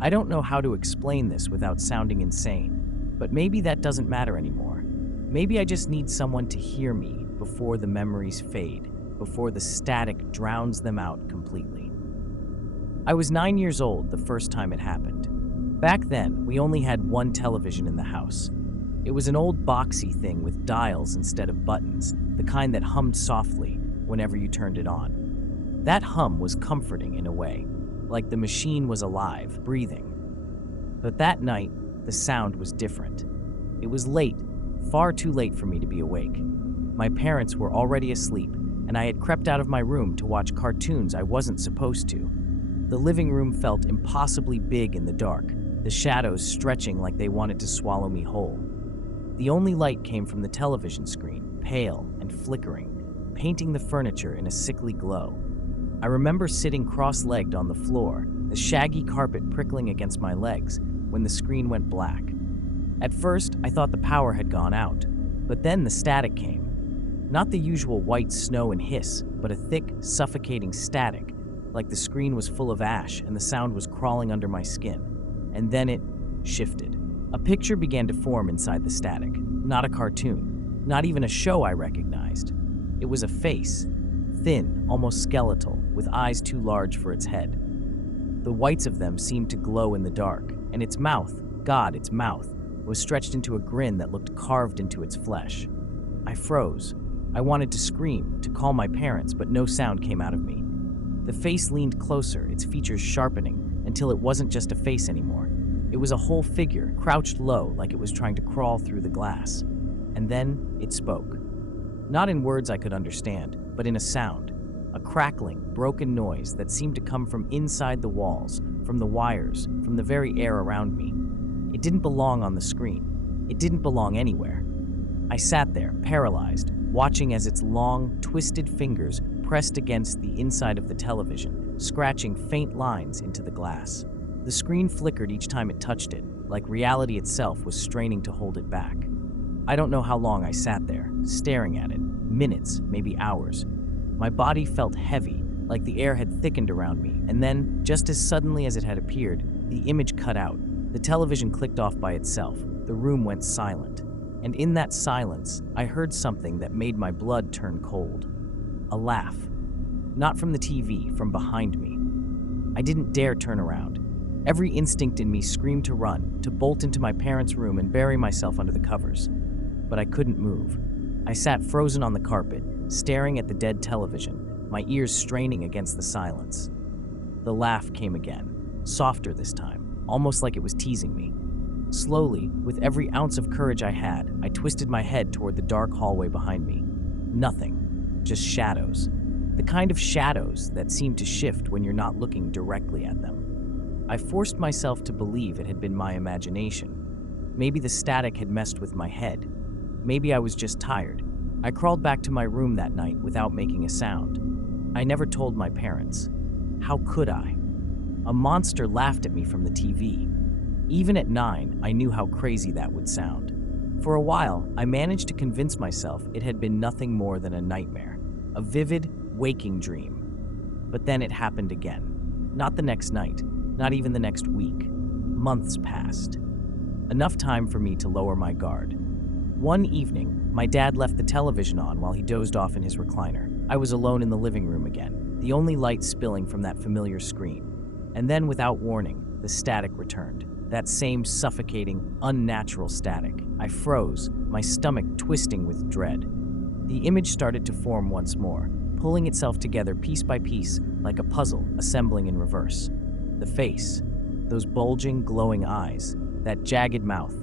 I don't know how to explain this without sounding insane, but maybe that doesn't matter anymore. Maybe I just need someone to hear me before the memories fade, before the static drowns them out completely. I was 9 years old the first time it happened. Back then, we only had one television in the house. It was an old boxy thing with dials instead of buttons, the kind that hummed softly whenever you turned it on. That hum was comforting in a way, like the machine was alive, breathing. But that night, the sound was different. It was late, far too late for me to be awake. My parents were already asleep, and I had crept out of my room to watch cartoons I wasn't supposed to. The living room felt impossibly big in the dark, the shadows stretching like they wanted to swallow me whole. The only light came from the television screen, pale and flickering, painting the furniture in a sickly glow. I remember sitting cross-legged on the floor, the shaggy carpet prickling against my legs, when the screen went black. At first, I thought the power had gone out, but then the static came. Not the usual white snow and hiss, but a thick, suffocating static, like the screen was full of ash and the sound was crawling under my skin. And then it shifted. A picture began to form inside the static, not a cartoon, not even a show I recognized. It was a face, thin, almost skeletal, with eyes too large for its head. The whites of them seemed to glow in the dark, and its mouth, God, its mouth, was stretched into a grin that looked carved into its flesh. I froze. I wanted to scream, to call my parents, but no sound came out of me. The face leaned closer, its features sharpening, until it wasn't just a face anymore. It was a whole figure, crouched low like it was trying to crawl through the glass. And then it spoke. Not in words I could understand, but in a sound. A crackling, broken noise that seemed to come from inside the walls, from the wires, from the very air around me. It didn't belong on the screen. It didn't belong anywhere. I sat there, paralyzed, watching as its long, twisted fingers pressed against the inside of the television, scratching faint lines into the glass. The screen flickered each time it touched it, like reality itself was straining to hold it back. I don't know how long I sat there, staring at it. Minutes, maybe hours. My body felt heavy, like the air had thickened around me, and then, just as suddenly as it had appeared, the image cut out. The television clicked off by itself. The room went silent. And in that silence, I heard something that made my blood turn cold. A laugh. Not from the TV, from behind me. I didn't dare turn around. Every instinct in me screamed to run, to bolt into my parents' room and bury myself under the covers. But I couldn't move. I sat frozen on the carpet, staring at the dead television, my ears straining against the silence. The laugh came again, softer this time, almost like it was teasing me. Slowly, with every ounce of courage I had, I twisted my head toward the dark hallway behind me. Nothing, just shadows. The kind of shadows that seem to shift when you're not looking directly at them. I forced myself to believe it had been my imagination. Maybe the static had messed with my head. Maybe I was just tired. I crawled back to my room that night without making a sound. I never told my parents. How could I? A monster laughed at me from the TV. Even at 9, I knew how crazy that would sound. For a while, I managed to convince myself it had been nothing more than a nightmare, a vivid, waking dream. But then it happened again. Not the next night, not even the next week. Months passed. Enough time for me to lower my guard. One evening, my dad left the television on while he dozed off in his recliner. I was alone in the living room again, the only light spilling from that familiar screen. And then, without warning, the static returned. That same suffocating, unnatural static. I froze, my stomach twisting with dread. The image started to form once more, pulling itself together piece by piece like a puzzle assembling in reverse. The face, those bulging, glowing eyes, that jagged mouth,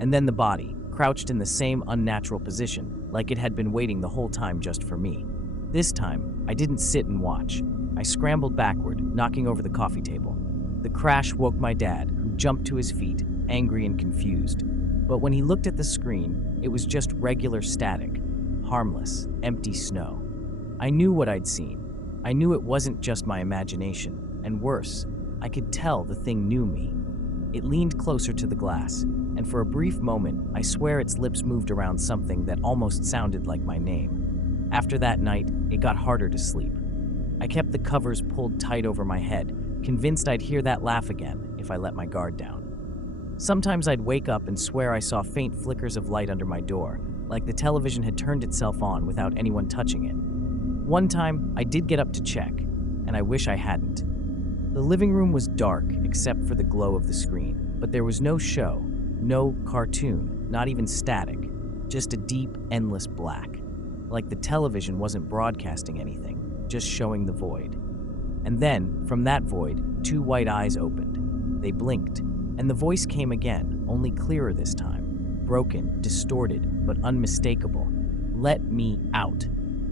and then the body, crouched in the same unnatural position, like it had been waiting the whole time just for me. This time, I didn't sit and watch. I scrambled backward, knocking over the coffee table. The crash woke my dad, who jumped to his feet, angry and confused. But when he looked at the screen, it was just regular static, harmless, empty snow. I knew what I'd seen. I knew it wasn't just my imagination, and worse, I could tell the thing knew me. It leaned closer to the glass, and for a brief moment, I swear its lips moved around something that almost sounded like my name. After that night, it got harder to sleep. I kept the covers pulled tight over my head, convinced I'd hear that laugh again if I let my guard down. Sometimes I'd wake up and swear I saw faint flickers of light under my door, like the television had turned itself on without anyone touching it. One time, I did get up to check, and I wish I hadn't. The living room was dark except for the glow of the screen, but there was no show, no cartoon, not even static, just a deep, endless black. Like the television wasn't broadcasting anything, just showing the void. And then, from that void, two white eyes opened. They blinked, and the voice came again, only clearer this time. Broken, distorted, but unmistakable. Let me out.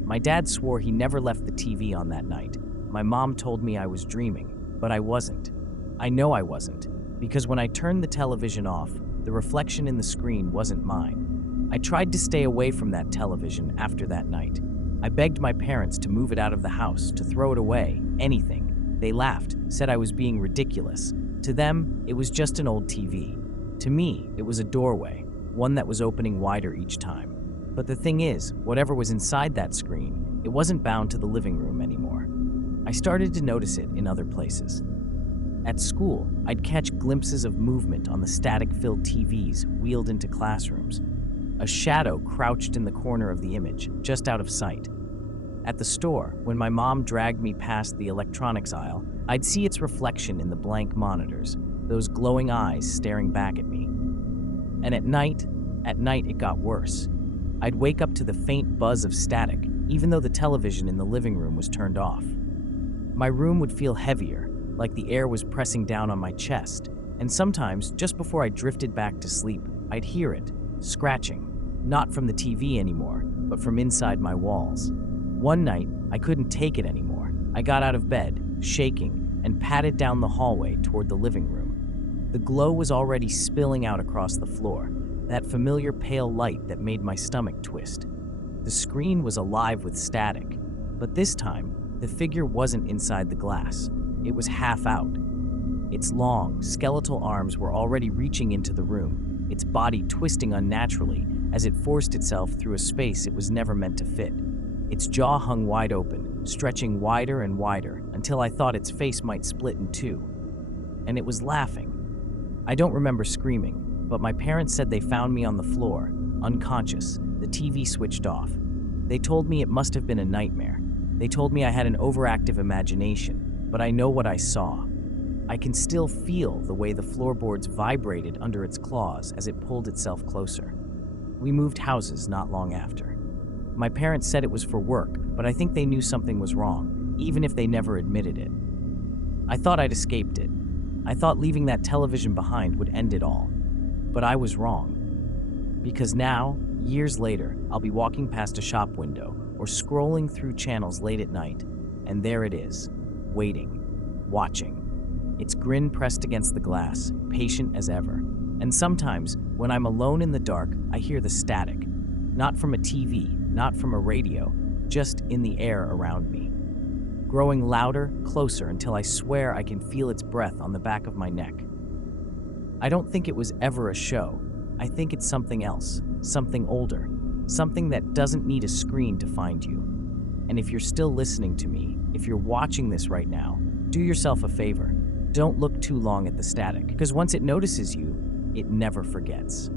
My dad swore he never left the TV on that night. My mom told me I was dreaming, but I wasn't. I know I wasn't, because when I turned the television off, the reflection in the screen wasn't mine. I tried to stay away from that television after that night. I begged my parents to move it out of the house, to throw it away, anything. They laughed, said I was being ridiculous. To them, it was just an old TV. To me, it was a doorway, one that was opening wider each time. But the thing is, whatever was inside that screen, it wasn't bound to the living room anymore. I started to notice it in other places. At school, I'd catch glimpses of movement on the static-filled TVs wheeled into classrooms. A shadow crouched in the corner of the image, just out of sight. At the store, when my mom dragged me past the electronics aisle, I'd see its reflection in the blank monitors, those glowing eyes staring back at me. And at night it got worse. I'd wake up to the faint buzz of static, even though the television in the living room was turned off. My room would feel heavier, like the air was pressing down on my chest, and sometimes, just before I drifted back to sleep, I'd hear it, scratching, not from the TV anymore, but from inside my walls. One night, I couldn't take it anymore. I got out of bed, shaking, and padded down the hallway toward the living room. The glow was already spilling out across the floor, that familiar pale light that made my stomach twist. The screen was alive with static, but this time, the figure wasn't inside the glass. It was half out. Its long, skeletal arms were already reaching into the room, its body twisting unnaturally as it forced itself through a space it was never meant to fit. Its jaw hung wide open, stretching wider and wider until I thought its face might split in two. And it was laughing. I don't remember screaming, but my parents said they found me on the floor, unconscious, the TV switched off. They told me it must have been a nightmare. They told me I had an overactive imagination, but I know what I saw. I can still feel the way the floorboards vibrated under its claws as it pulled itself closer. We moved houses not long after. My parents said it was for work, but I think they knew something was wrong, even if they never admitted it. I thought I'd escaped it. I thought leaving that television behind would end it all. But I was wrong. Because now, years later, I'll be walking past a shop window or scrolling through channels late at night, and there it is, waiting, watching. Its grin pressed against the glass, patient as ever. And sometimes, when I'm alone in the dark, I hear the static. Not from a TV, not from a radio, just in the air around me. Growing louder, closer, until I swear I can feel its breath on the back of my neck. I don't think it was ever a show. I think it's something else, something older, something that doesn't need a screen to find you. And if you're still listening to me, if you're watching this right now, do yourself a favor. Don't look too long at the static, because once it notices you, it never forgets.